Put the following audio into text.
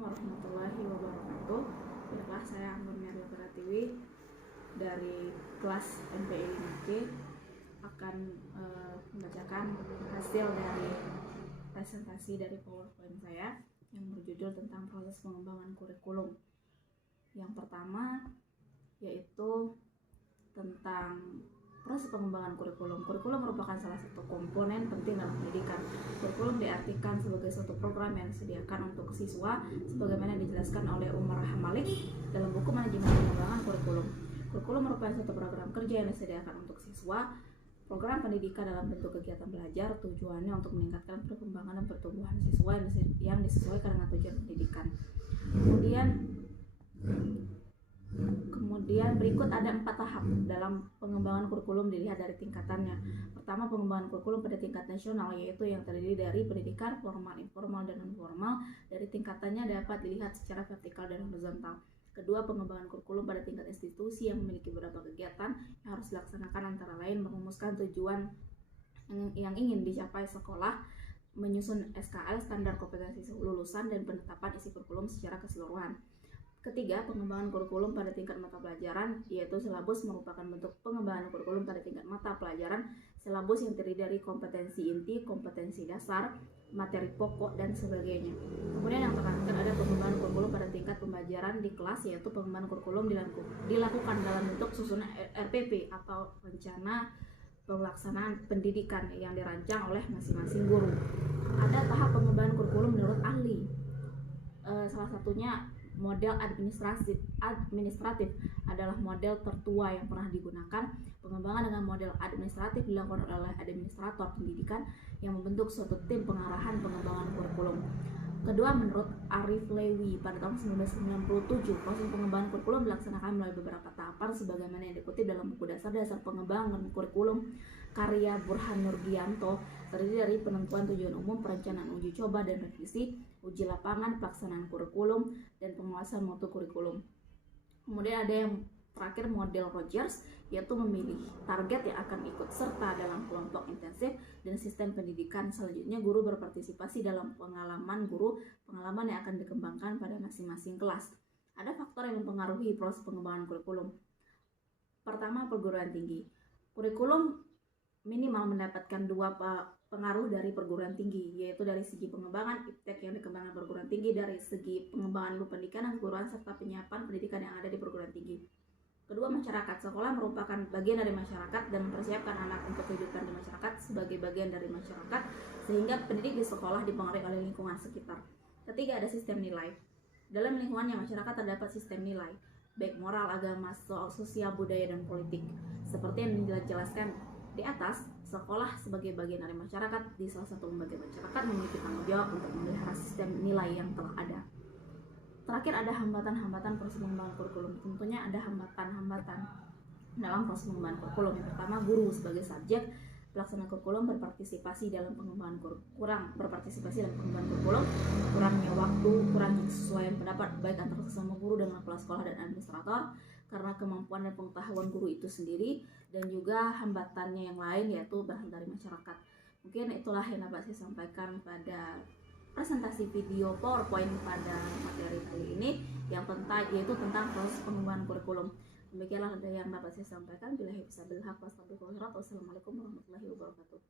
warahmatullahi wabarakatuh. Baiklah, saya Anggun Merla Pratiwi dari kelas NPI 5C akan membacakan hasil dari presentasi dari PowerPoint saya yang berjudul tentang proses pengembangan kurikulum. Yang pertama yaitu tentang proses pengembangan kurikulum. Kurikulum merupakan salah satu komponen penting dalam pendidikan. Kurikulum diartikan sebagai suatu program yang disediakan untuk siswa sebagaimana dijelaskan oleh Umar Hamalik dalam buku Manajemen Pengembangan Kurikulum. Kurikulum merupakan suatu program kerja yang disediakan untuk siswa, program pendidikan dalam bentuk kegiatan belajar, tujuannya untuk meningkatkan perkembangan dan pertumbuhan siswa yang disesuaikan dengan tujuan pendidikan. Kemudian berikut ada 4 tahap dalam pengembangan kurikulum dilihat dari tingkatannya. Pertama, pengembangan kurikulum pada tingkat nasional, yaitu yang terdiri dari pendidikan formal, informal, dan non-formal. Dari tingkatannya dapat dilihat secara vertikal dan horizontal. Kedua, pengembangan kurikulum pada tingkat institusi yang memiliki beberapa kegiatan yang harus dilaksanakan, antara lain merumuskan tujuan yang ingin dicapai sekolah, menyusun SKL (standar kompetensi lulusan), dan penetapan isi kurikulum secara keseluruhan. Ketiga, pengembangan kurikulum pada tingkat mata pelajaran, yaitu silabus merupakan bentuk pengembangan kurikulum pada tingkat mata pelajaran. Silabus yang terdiri dari kompetensi inti, kompetensi dasar, materi pokok, dan sebagainya. Kemudian yang terakhir ada pengembangan kurikulum pada tingkat pembelajaran di kelas, yaitu pengembangan kurikulum dilakukan dalam bentuk susunan RPP atau rencana pelaksanaan pendidikan yang dirancang oleh masing-masing guru. Ada tahap pengembangan kurikulum menurut ahli. Salah satunya model administratif adalah model tertua yang pernah digunakan. Pengembangan dengan model administratif dilakukan oleh administrator pendidikan yang membentuk suatu tim pengarahan pengembangan kurikulum. Kedua, menurut Arif Lewy pada tahun 1997, proses pengembangan kurikulum dilaksanakan melalui beberapa tahapan sebagaimana yang dikutip dalam buku dasar pengembangan kurikulum karya Burhan Nurgianto, terdiri dari penentuan tujuan umum, perencanaan uji coba dan revisi, uji lapangan, pelaksanaan kurikulum, dan pengawasan mutu kurikulum. Kemudian ada yang terakhir model Rogers, yaitu memilih target yang akan ikut serta dalam kelompok intensif dan sistem pendidikan. Selanjutnya, guru berpartisipasi dalam pengalaman yang akan dikembangkan pada masing-masing kelas. Ada faktor yang mempengaruhi proses pengembangan kurikulum. Pertama, perguruan tinggi. Kurikulum minimal mendapatkan 2 pengaruh dari perguruan tinggi, yaitu dari segi pengembangan iptek yang dikembangkan perguruan tinggi, dari segi pengembangan ilmu pendidikan dan keguruan, serta penyiapan pendidikan yang ada di perguruan tinggi. Kedua, masyarakat. Sekolah merupakan bagian dari masyarakat dan mempersiapkan anak untuk kehidupan di masyarakat sebagai bagian dari masyarakat, sehingga pendidik di sekolah dipengaruhi oleh lingkungan sekitar. Ketiga, ada sistem nilai. Dalam lingkungannya masyarakat terdapat sistem nilai, baik moral, agama, sosial, budaya, dan politik. Seperti yang dijelaskan di atas, sekolah sebagai bagian dari masyarakat, di salah satu lembaga masyarakat, memiliki tanggung jawab untuk memelihara sistem nilai yang telah ada. Terakhir, ada hambatan-hambatan proses pengembangan kurikulum. Tentunya ada hambatan-hambatan dalam proses pengembangan kurikulum. Yang pertama, guru sebagai subjek pelaksana kurikulum berpartisipasi dalam pengembangan kurikulum, kurangnya waktu, kurangnya kesesuaian pendapat baik antara sesama guru dengan kepala sekolah dan administrator karena kemampuan dan pengetahuan guru itu sendiri, dan juga hambatannya yang lain yaitu berasal dari masyarakat. Mungkin itulah yang dapat saya sampaikan pada presentasi video PowerPoint pada materi kali ini yaitu tentang proses pengembangan kurikulum. Demikianlah yang dapat saya sampaikan. Wassalamualaikum warahmatullahi wabarakatuh.